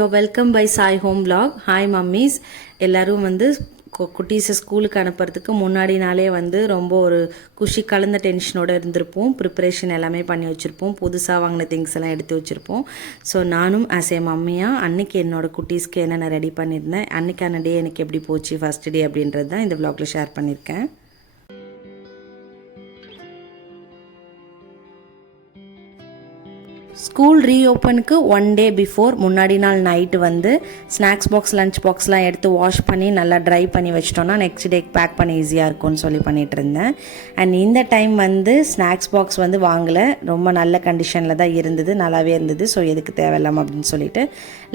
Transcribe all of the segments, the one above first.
you're welcome by Sai Home Vlog. Hi mummies. எல்லாரும் வந்து குட்டீஸை ஸ்கூலுக்கு அனுப்புறதுக்கு முன்னாடி நாளே வந்து ரொம்ப ஒரு குஷி கலந்த டென்ஷனோடு இருந்திருப்போம். ப்ரிப்பரேஷன் எல்லாமே பண்ணி வச்சுருப்போம். புதுசாக வாங்கின திங்ஸ் எல்லாம் எடுத்து வச்சுருப்போம். ஸோ நானும் ஆஸ் ஏ மம்மியாக அன்றைக்கி என்னோடய குட்டீஸ்க்கு என்னென்ன ரெடி பண்ணியிருந்தேன், அன்றைக்கான டே எனக்கு எப்படி போச்சு, ஃபஸ்ட் டே அப்படின்றது தான் இந்த விலாகில் ஷேர் பண்ணியிருக்கேன். ஸ்கூல் ரீஓப்பனுக்கு 1 டே பிஃபோர் முன்னாடி நாள் நைட்டு வந்து ஸ்நாக்ஸ் பாக்ஸ் லஞ்ச் பாக்ஸ்லாம் எடுத்து வாஷ் பண்ணி நல்லா ட்ரை பண்ணி வச்சிட்டோன்னா நெக்ஸ்ட் டேக்கு பேக் பண்ண ஈஸியாக இருக்கும்னு சொல்லி பண்ணிகிட்டு இருந்தேன். அண்ட் இந்த டைம் வந்து ஸ்நாக்ஸ் பாக்ஸ் வந்து வாங்கலை, ரொம்ப நல்ல கண்டிஷனில் தான் இருந்தது, நல்லாவே இருந்தது. ஸோ எதுக்கு தேவையில்லாமல் அப்படின்னு சொல்லிட்டு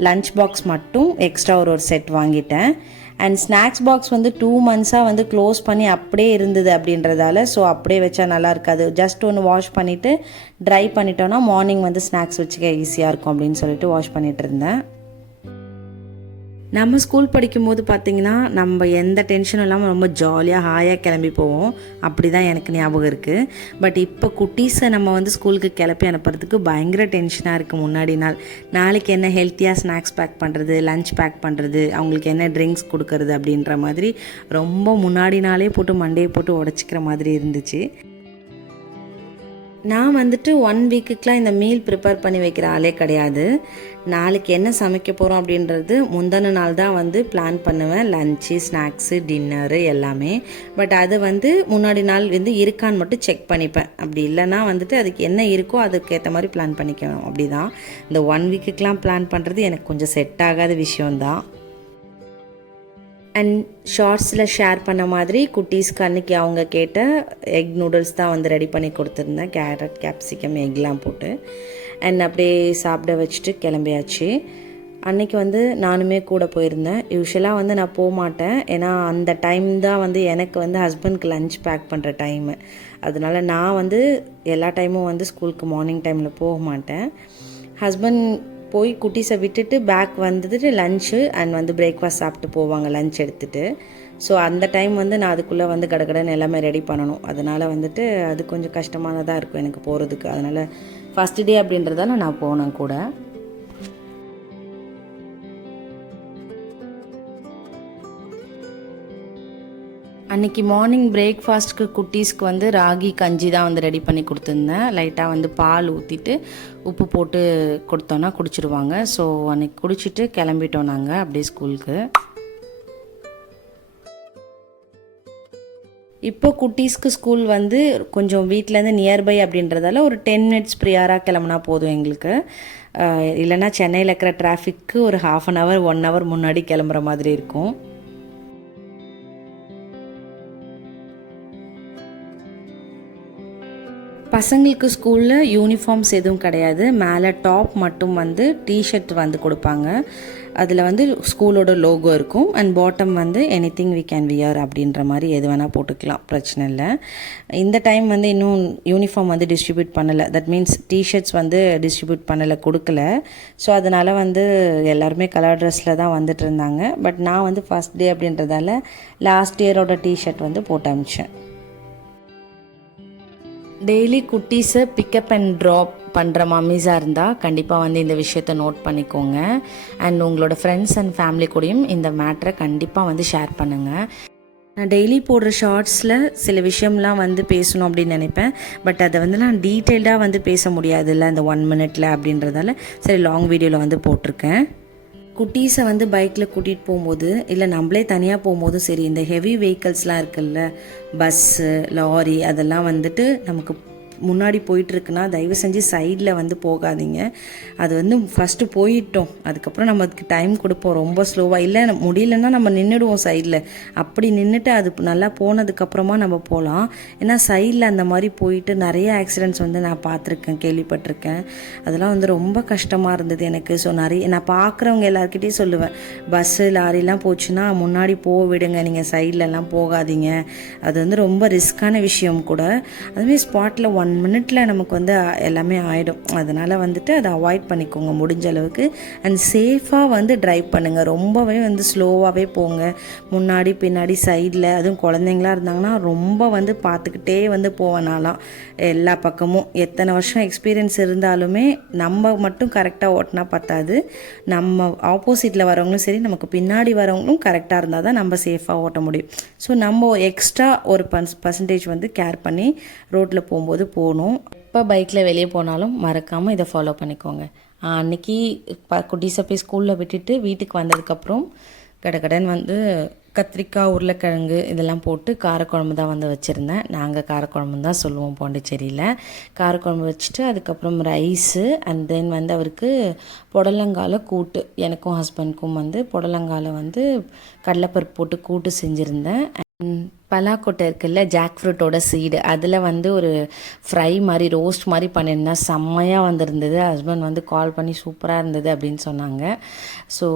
லஞ்ச் பாக்ஸ் மட்டும் எக்ஸ்ட்ரா ஒரு செட் வாங்கிட்டேன். அண்ட் ஸ்நாக்ஸ் பாக்ஸ் வந்து 2 மந்த்ஸாக வந்து க்ளோஸ் பண்ணி அப்படியே இருந்தது அப்படின்றதால ஸோ அப்படியே வச்சா நல்லா இருக்காது. ஜஸ்ட் ஒன்று வாஷ் பண்ணிவிட்டு ட்ரை பண்ணிட்டோன்னா மார்னிங் வந்து ஸ்நாக்ஸ் வச்சுக்க ஈஸியாக இருக்கும் அப்படின்னு சொல்லிட்டு வாஷ் பண்ணிகிட்டு இருந்தேன். நம்ம ஸ்கூல் படிக்கும்போது பார்த்திங்கன்னா நம்ம எந்த டென்ஷனும் இல்லாமல் ரொம்ப ஜாலியாக ஹாயாக கிளம்பி போவோம். அப்படி தான் எனக்கு ஞாபகம் இருக்குது. பட் இப்போ குட்டீஸை நம்ம வந்து ஸ்கூலுக்கு கிளப்பி அனுப்புறதுக்கு பயங்கர டென்ஷனாக இருக்குது. முன்னாடி நாளைக்கு என்ன ஹெல்த்தியாக ஸ்நாக்ஸ் பேக் பண்ணுறது, லஞ்ச் பேக் பண்ணுறது, அவங்களுக்கு என்ன ட்ரிங்க்ஸ் கொடுக்கறது அப்படின்ற மாதிரி ரொம்ப முன்னாடி நாளே போட்டு மண்டையை போட்டு உடச்சிக்கிற மாதிரி இருந்துச்சு. நான் வந்துட்டு 1 வீக்குக்கெலாம் இந்த மீல் ப்ரிப்பேர் பண்ணி வைக்கிற ஆளே கிடையாது. நாளைக்கு என்ன சமைக்க போகிறோம் அப்படின்றது முந்தின நாள் தான் வந்து பிளான் பண்ணுவேன். லஞ்சு, ஸ்நாக்ஸு, டின்னரு எல்லாமே. பட் அது வந்து முன்னாடி நாள் வந்து இருக்கான்னு மட்டும் செக் பண்ணிப்பேன். அப்படி இல்லைன்னா வந்துட்டு அதுக்கு என்ன இருக்கோ அதுக்கேற்ற மாதிரி பிளான் பண்ணிக்கணும். அப்படி தான் இந்த 1 வீக்குக்கெலாம் பிளான் பண்ணுறது எனக்கு கொஞ்சம் செட் ஆகாத விஷயந்தான். அண்ட் ஷார்ட்ஸில் ஷேர் பண்ண மாதிரி குட்டீஸ்க்கு அன்றைக்கி அவங்க கேட்ட எக் நூடுல்ஸ் தான் வந்து ரெடி பண்ணி கொடுத்துருந்தேன். கேரட், கேப்சிகம், எக்லாம் போட்டு. அண்ட் அப்படியே சாப்பிட வச்சுட்டு கிளம்பியாச்சு. அன்றைக்கி வந்து நானுமே கூட போயிருந்தேன். யூஸ்வலாக வந்து நான் போக மாட்டேன், ஏன்னா அந்த டைம் தான் வந்து எனக்கு வந்து ஹஸ்பண்ட்க்கு லஞ்ச் பேக் பண்ணுற டைமு. அதனால் நான் வந்து எல்லா டைமும் வந்து ஸ்கூலுக்கு மார்னிங் டைமில் போக மாட்டேன். ஹஸ்பண்ட் போய் குட்டீஸை விட்டுட்டு பேக் வந்துட்டு லஞ்சு அண்ட் வந்து பிரேக்ஃபாஸ்ட் சாப்பிட்டு போவாங்க லஞ்ச் எடுத்துகிட்டு. ஸோ அந்த டைம் வந்து நான் அதுக்குள்ளே வந்து கடகடன்னு எல்லாமே ரெடி பண்ணணும். அதனால் வந்துட்டு அது கொஞ்சம் கஷ்டமானதாக இருக்கும் எனக்கு போகிறதுக்கு. அதனால் ஃபஸ்ட் டே அப்படின்றதால நான் போனேன் கூட. அன்றைக்கி மார்னிங் பிரேக்ஃபாஸ்ட்டுக்கு குட்டீஸ்க்கு வந்து ராகி கஞ்சி தான் வந்து ரெடி பண்ணி கொடுத்துருந்தேன். லைட்டாக வந்து பால் ஊற்றிட்டு உப்பு போட்டு கொடுத்தோன்னா குடிச்சிடுவாங்க. ஸோ அன்றைக்கி குடிச்சிட்டு கிளம்பிட்டோம் நாங்கள் அப்படியே ஸ்கூலுக்கு. இப்போ குட்டீஸ்க்கு ஸ்கூல் வந்து கொஞ்சம் வீட்டிலேருந்து நியர்பை அப்படின்றதால ஒரு 10 மினிட்ஸ் ப்ரியாராக கிளம்புனா போதும் எங்களுக்கு. இல்லைன்னா சென்னையில் இருக்கிற டிராஃபிக்கு ஒரு 1/2 அன் ஹவர் 1 ஹவர் முன்னாடி கிளம்புற மாதிரி இருக்கும். பசங்களுக்கு ஸ்கூலில் யூனிஃபார்ம்ஸ் எதுவும் கிடையாது. மேலே டாப் மட்டும் வந்து டிஷர்ட் வந்து கொடுப்பாங்க. அதில் வந்து ஸ்கூலோட லோகோ இருக்கும். அண்ட் பாட்டம் வந்து எனிதிங் வி கேன் வியர் அப்படின்ற மாதிரி எது வேணால் போட்டுக்கலாம், பிரச்சனை இல்லை. இந்த டைம் வந்து இன்னும் யூனிஃபார்ம் வந்து டிஸ்ட்ரிபியூட் பண்ணலை. தட் மீன்ஸ் டிஷர்ட்ஸ் வந்து டிஸ்ட்ரிபியூட் பண்ணலை, கொடுக்கல. ஸோ அதனால் வந்து எல்லாருமே கலர் ட்ரெஸ்ஸில் தான் வந்துட்டு இருந்தாங்க. பட் நான் வந்து ஃபஸ்ட் டே அப்படின்றதால லாஸ்ட் இயரோட டிஷர்ட் வந்து போட்டு அமிச்சேன். டெய்லி குட்டீஸை பிக்கப் அண்ட் ட்ராப் பண்ணுற மம்மிஸாக இருந்தால் கண்டிப்பாக வந்து இந்த விஷயத்தை நோட் பண்ணிக்கோங்க. அண்ட் உங்களோட ஃப்ரெண்ட்ஸ் அண்ட் ஃபேமிலி கூடயும் இந்த மேட்டரை கண்டிப்பாக வந்து ஷேர் பண்ணுங்கள். நான் டெய்லி போடுற ஷார்ட்ஸில் சில விஷயம்லாம் வந்து பேசணும் அப்படின்னு நினைப்பேன். பட் அதை வந்து நான் டீட்டெயில்டாக வந்து பேச முடியாதுல்ல இந்த 1 மினிட்ல அப்படின்றதால சரி லாங் வீடியோவில் வந்து போட்டிருக்கேன். குட்டீஸை வந்து பைக்கில் கூட்டிகிட்டு போகும்போது இல்லை நம்மளே தனியாக போகும்போதும் சரி, இந்த ஹெவி வெஹிக்கல்ஸ்லாம் இருக்குல்ல, பஸ்ஸு, லாரி, அதெல்லாம் வந்துட்டு நமக்கு முன்னாடி போயிட்டுருக்குன்னா தயவு செஞ்சு சைடில் வந்து போகாதீங்க. அது வந்து ஃபஸ்ட்டு போயிட்டோம், அதுக்கப்புறம் நம்ம அதுக்கு டைம் கொடுப்போம் ரொம்ப ஸ்லோவாக. இல்லை முடியலன்னா நம்ம நின்றுடுவோம் சைடில். அப்படி நின்றுட்டு அது நல்லா போனதுக்கப்புறமா நம்ம போகலாம். ஏன்னா சைடில் அந்த மாதிரி போயிட்டு நிறைய ஆக்சிடெண்ட்ஸ் வந்து நான் பார்த்துருக்கேன், கேள்விப்பட்டிருக்கேன். அதெல்லாம் வந்து ரொம்ப கஷ்டமாக இருந்தது எனக்கு. ஸோ நான் பார்க்குறவங்க எல்லாருக்கிட்டையும் சொல்லுவேன், பஸ்ஸு லாரிலாம் போச்சுன்னா முன்னாடி போக விடுங்க, நீங்கள் சைட்லலாம் போகாதீங்க. அது வந்து ரொம்ப ரிஸ்க்கான விஷயம் கூட. அதுமாதிரி ஸ்பாட்டில் 1 1 மினிட்ல நமக்கு வந்து எல்லாமே ஆகிடும். அதனால் வந்துட்டு அதை அவாய்ட் பண்ணிக்கோங்க முடிஞ்ச அளவுக்கு. அண்ட் சேஃபாக வந்து ட்ரைவ் பண்ணுங்கள். ரொம்பவே வந்து ஸ்லோவாகவே போங்க. முன்னாடி பின்னாடி சைடில், அதுவும் குழந்தைங்களா இருந்தாங்கன்னா ரொம்ப வந்து பார்த்துக்கிட்டே வந்து போவேனாலாம் எல்லா பக்கமும். எத்தனை வருஷம் எக்ஸ்பீரியன்ஸ் இருந்தாலுமே நம்ம மட்டும் கரெக்டாக ஓட்டினா பத்தாது, நம்ம ஆப்போசிட்டில் வரவங்களும் சரி, நமக்கு பின்னாடி வரவங்களும் கரெக்டாக இருந்தால் தான் நம்ம சேஃபாக ஓட்ட முடியும். ஸோ நம்ம எக்ஸ்ட்ரா ஒரு பர்சன்டேஜ் வந்து கேர் பண்ணி ரோட்டில் போகும்போது போகணும். எப்போ பைக்கில் வெளியே போனாலும் மறக்காமல் இதை ஃபாலோ பண்ணிக்கோங்க. அன்றைக்கி குட்டீஸை போய் ஸ்கூலில் விட்டுட்டு வீட்டுக்கு வந்ததுக்கப்புறம் கடகடன்னு வந்து கத்திரிக்காய், உருளைக்கிழங்கு இதெல்லாம் போட்டு காரக்குழம்பு தான் வந்து வச்சுருந்தேன். நாங்கள் காரக்குழம்பு தான் சொல்லுவோம் பாண்டிச்சேரியில். காரக்குழம்பு வச்சுட்டு அதுக்கப்புறம் ரைஸு, அண்ட் தென் வந்து அவருக்கு புடலங்கால கூட்டு, எனக்கும் ஹஸ்பண்ட்க்கும் வந்து புடலங்கால வந்து கடலைப்பருப்பு போட்டு கூட்டு செஞ்சுருந்தேன். பலாக்கொட்டை இருக்குல்ல, ஜாக் ஃப்ரூட்டோட சீடு, அதில் வந்து ஒரு ஃப்ரை மாதிரி, ரோஸ்ட் மாதிரி பண்ணியிருந்தேன். செம்மையாக வந்திருந்தது. ஹஸ்பண்ட் வந்து கால் பண்ணி சூப்பராக இருந்தது அப்படின்னு சொன்னாங்க. ஸோ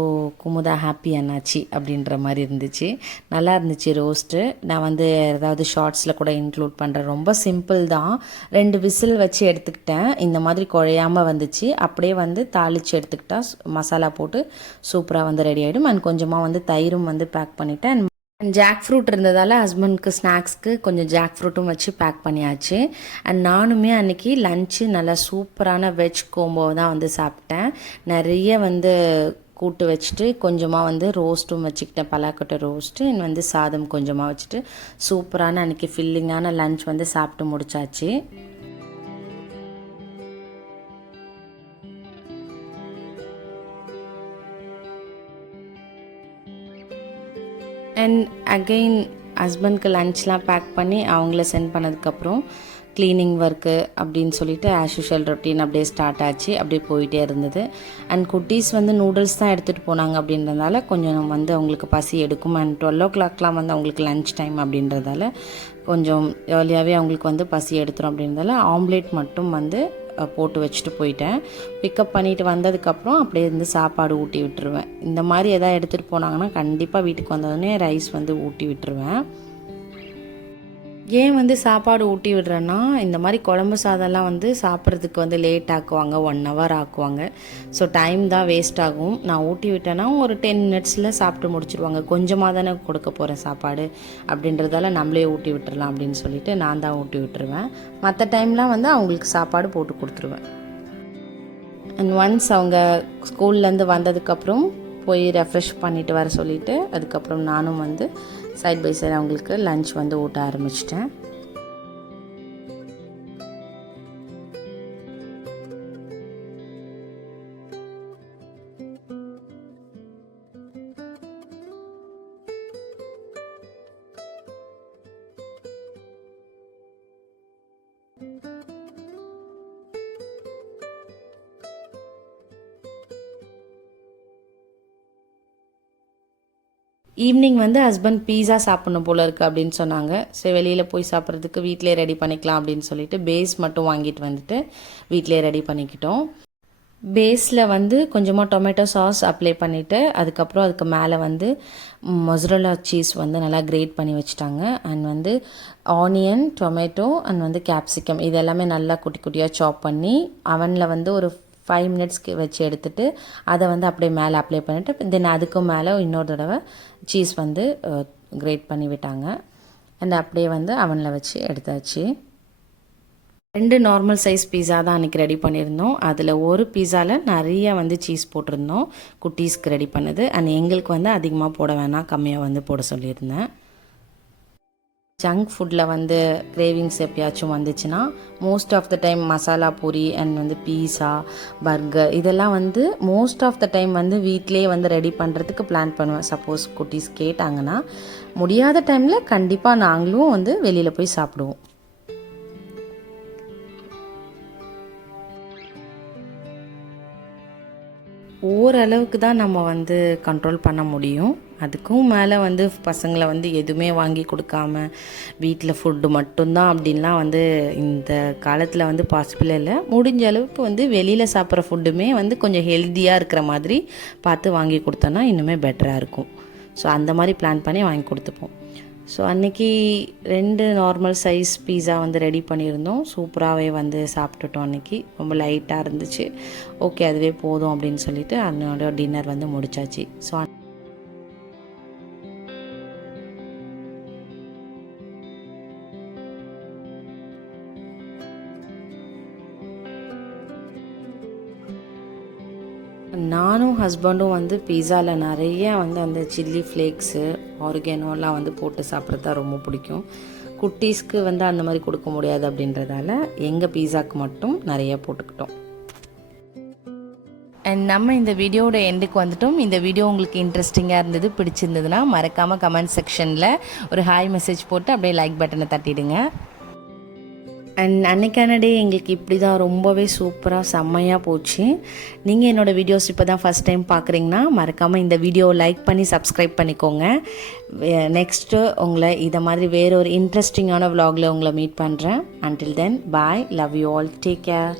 குமுதா ஹாப்பி அண்ணாச்சி அப்படின்ற மாதிரி இருந்துச்சு. நல்லா இருந்துச்சு ரோஸ்ட்டு. நான் வந்து ஏதாவது ஷார்ட்ஸில் கூட இன்க்ளூட் பண்ணுறேன். ரொம்ப சிம்பிள் தான். 2 விசில் வச்சு எடுத்துக்கிட்டேன். இந்த மாதிரி குழையாமல் வந்துச்சு. அப்படியே வந்து தாளித்து எடுத்துக்கிட்டா மசாலா போட்டு சூப்பராக வந்து ரெடி ஆகிடும். அண்ட் கொஞ்சமாக வந்து தயிரும் வந்து பேக் பண்ணிவிட்டேன். ஜாக் ஃப்ரூட் இருந்ததால் ஹஸ்பண்ட்க்கு ஸ்நாக்ஸ்க்கு கொஞ்சம் ஜாக் ஃப்ரூட்டும் வச்சு பேக் பண்ணியாச்சு. அண்ட் நானுமே அன்றைக்கி லஞ்சு நல்லா சூப்பரான வெஜ் கோம்போ தான் வந்து சாப்பிட்டேன். நிறைய வந்து கூட்டு வச்சுட்டு கொஞ்சமாக வந்து ரோஸ்ட்டும் வச்சுக்கிட்டேன், பலாக்கொட்டை ரோஸ்ட்டு. இன்னும் வந்து சாதம் கொஞ்சமாக வச்சுட்டு சூப்பரான அன்றைக்கி ஃபில்லிங்கான லஞ்ச் வந்து சாப்பிட்டு முடிச்சாச்சு. அண்ட் அகெயின் ஹஸ்பண்ட்க்கு லன்ச்லாம் பேக் பண்ணி அவங்கள சென்ட் பண்ணதுக்கப்புறம் க்ளீனிங் ஒர்க்கு அப்படின்னு சொல்லிட்டு ஆஸ் யூஷுவல் ரொட்டீன் அப்படியே ஸ்டார்ட் ஆச்சு. அப்படியே போயிட்டே இருந்தது. அண்ட் குட்டீஸ் வந்து நூடுல்ஸ் தான் எடுத்துகிட்டு போனாங்க அப்படின்றதால கொஞ்சம் வந்து அவங்களுக்கு பசி எடுக்கும். அண்ட் 12 o'clock வந்து அவங்களுக்கு லன்ச் டைம் அப்படின்றதால கொஞ்சம் ஏர்லியாகவே அவங்களுக்கு வந்து பசி எடுத்துரும் அப்படின்றதால ஆம்லேட் மட்டும் வந்து போட்டு வச்சுட்டு போயிட்டேன். பிக்கப் பண்ணிவிட்டு வந்ததுக்கப்புறம் அப்படியே இருந்து சாப்பாடு ஊட்டி விட்டுருவேன். இந்த மாதிரி எதாவது எடுத்துகிட்டு போனாங்கன்னா கண்டிப்பாக வீட்டுக்கு வந்தோடனே ரைஸ் வந்து ஊட்டி விட்டுருவேன். ஏன் வந்து சாப்பாடு ஊட்டி விடுறேன்னா, இந்த மாதிரி குழம்பு சாதம்லாம் வந்து சாப்பிட்றதுக்கு வந்து லேட் ஆக்குவாங்க, 1 hour ஆக்குவாங்க. ஸோ டைம் தான் வேஸ்ட் ஆகும். நான் ஊட்டி விட்டேன்னா ஒரு 10 minutesல சாப்பிட்டு முடிச்சிடுவாங்க. கொஞ்சமாக தானே கொடுக்க போகிறேன் சாப்பாடு அப்படின்றதால நம்மளே ஊட்டி விட்டுறலாம் அப்படின்னு சொல்லிட்டு நான் தான் ஊட்டி விட்டுருவேன். மற்ற டைம்லாம் வந்து அவங்களுக்கு சாப்பாடு போட்டு கொடுத்துருவேன். அண்ட் ஒன்ஸ் அவங்க ஸ்கூல்லேருந்து வந்ததுக்கப்புறம் போய் ரெஃப்ரெஷ் பண்ணிவிட்டு வர சொல்லிவிட்டு அதுக்கப்புறம் நானும் வந்து சைட் பை சைடு அவங்களுக்கு லன்ச் வந்து ஊட்ட ஆரம்பிச்சிட்டேன். ஈவினிங் வந்து ஹஸ்பண்ட் பீஸா சாப்பிட்ணும் போல் இருக்குது அப்படின்னு சொன்னாங்க. சரி வெளியில் போய் சாப்பிட்றதுக்கு வீட்டிலே ரெடி பண்ணிக்கலாம் அப்படின்னு சொல்லிட்டு பேஸ் மட்டும் வாங்கிட்டு வந்துட்டு வீட்டிலே ரெடி பண்ணிக்கிட்டோம். பேஸில் வந்து கொஞ்சமாக டொமேட்டோ சாஸ் அப்ளை பண்ணிவிட்டு அதுக்கப்புறம் அதுக்கு மேலே வந்து மொசரல்லா சீஸ் வந்து நல்லா கிரேட் பண்ணி வச்சுட்டாங்க. அண்ட் வந்து ஆனியன், டொமேட்டோ அண்ட் வந்து கேப்சிகம் இது எல்லாமே நல்லா குட்டி குட்டியாக சாப் பண்ணி அவனில் வந்து ஒரு 5 minutes வச்சு எடுத்துகிட்டு அதை வந்து அப்படியே மேலே அப்ளை பண்ணிவிட்டு தென் அதுக்கும் மேலே இன்னொரு தடவை சீஸ் வந்து கிரேட் பண்ணி விட்டாங்க. அண்ட் அப்படியே வந்து அவனில் வச்சு எடுத்தாச்சு. 2 நார்மல் சைஸ் பீஸா தான் அன்றைக்கி ரெடி பண்ணியிருந்தோம். அதில் ஒரு பீஸாவில் நிறைய வந்து சீஸ் போட்டிருந்தோம், குட்டீஸ்க்கு ரெடி பண்ணது. அண்ட் எங்களுக்கு வந்து அதிகமாக போட வேணாம், கம்மியாக வந்து போட சொல்லியிருந்தேன். ஜங்க் ஃபுட்டில் வந்து கிரேவிங்ஸ் எப்பயாச்சும் வந்துச்சுன்னா most of the time masala puri and வந்து பீஸா, பர்கர் இதெல்லாம் வந்து மோஸ்ட் ஆஃப் த டைம் வந்து வீட்டிலே வந்து ரெடி பண்ணுறதுக்கு பிளான் பண்ணுவேன். சப்போஸ் குட்டீஸ் கேட்டாங்கன்னா, முடியாத டைமில் கண்டிப்பாக நாங்களும் வந்து வெளியில் போய் சாப்பிடுவோம். ஓரளவுக்கு தான் நம்ம வந்து கண்ட்ரோல் பண்ண முடியும். அதுக்கும் மேலே வந்து பசங்களை வந்து எதுவுமே வாங்கி கொடுக்காம வீட்டில் ஃபுட்டு மட்டும்தான் அப்படின்லாம் வந்து இந்த காலத்தில் வந்து பாசிபிள் இல்லை. முடிஞ்ச அளவுக்கு வந்து வெளியில் சாப்பிட்ற ஃபுட்டுமே வந்து கொஞ்சம் ஹெல்த்தியாக இருக்கிற மாதிரி பார்த்து வாங்கி கொடுத்தோன்னா இன்னுமே பெட்டராக இருக்கும். ஸோ அந்த மாதிரி பிளான் பண்ணி வாங்கி கொடுத்துப்போம். ஸோ அன்றைக்கி 2 நார்மல் சைஸ் பீஸா வந்து ரெடி பண்ணியிருந்தோம். சூப்பராகவே வந்து சாப்பிட்டுட்டோம் அன்றைக்கி. ரொம்ப லைட்டாக இருந்துச்சு. ஓகே அதுவே போதும் அப்படின்னு சொல்லிட்டு அதனோட டின்னர் வந்து முடிச்சாச்சு. ஸோ நானும் ஹஸ்பண்டும் வந்து பீஸாவில் நிறைய வந்து அந்த சில்லி ஃப்ளேக்ஸு ஆர்கானோலாம் வந்து போட்டு சாப்பிட்றது தான் ரொம்ப பிடிக்கும். குட்டீஸ்க்கு வந்து அந்த மாதிரி கொடுக்க முடியாது அப்படின்றதால எங்கள் பீஸாக்கு மட்டும் நிறைய போட்டுக்கிட்டோம். அண்ட் நம்ம இந்த வீடியோட எண்டுக்கு வந்துட்டோம். இந்த வீடியோ உங்களுக்கு இன்ட்ரெஸ்டிங்காக இருந்தது, பிடிச்சிருந்ததுன்னா மறக்காமல் கமெண்ட் செக்ஷனில் ஒரு ஹாய் மெசேஜ் போட்டு அப்படியே லைக் பட்டனை தட்டிடுங்க. அண்ட் அன்றைக்கான டே எங்களுக்கு இப்படி தான் ரொம்பவே சூப்பராக செம்மையாக போச்சு. நீங்கள் என்னோடய வீடியோஸ் இப்போ தான் ஃபஸ்ட் டைம் பார்க்குறீங்கன்னா மறக்காமல் இந்த வீடியோவை லைக் பண்ணி சப்ஸ்கிரைப் பண்ணிக்கோங்க. நெக்ஸ்ட்டு உங்களை இதை மாதிரி வேறு ஒரு இன்ட்ரெஸ்டிங்கான vlogல உங்களை மீட் பண்ணுறேன். Until then bye, love you all, take care.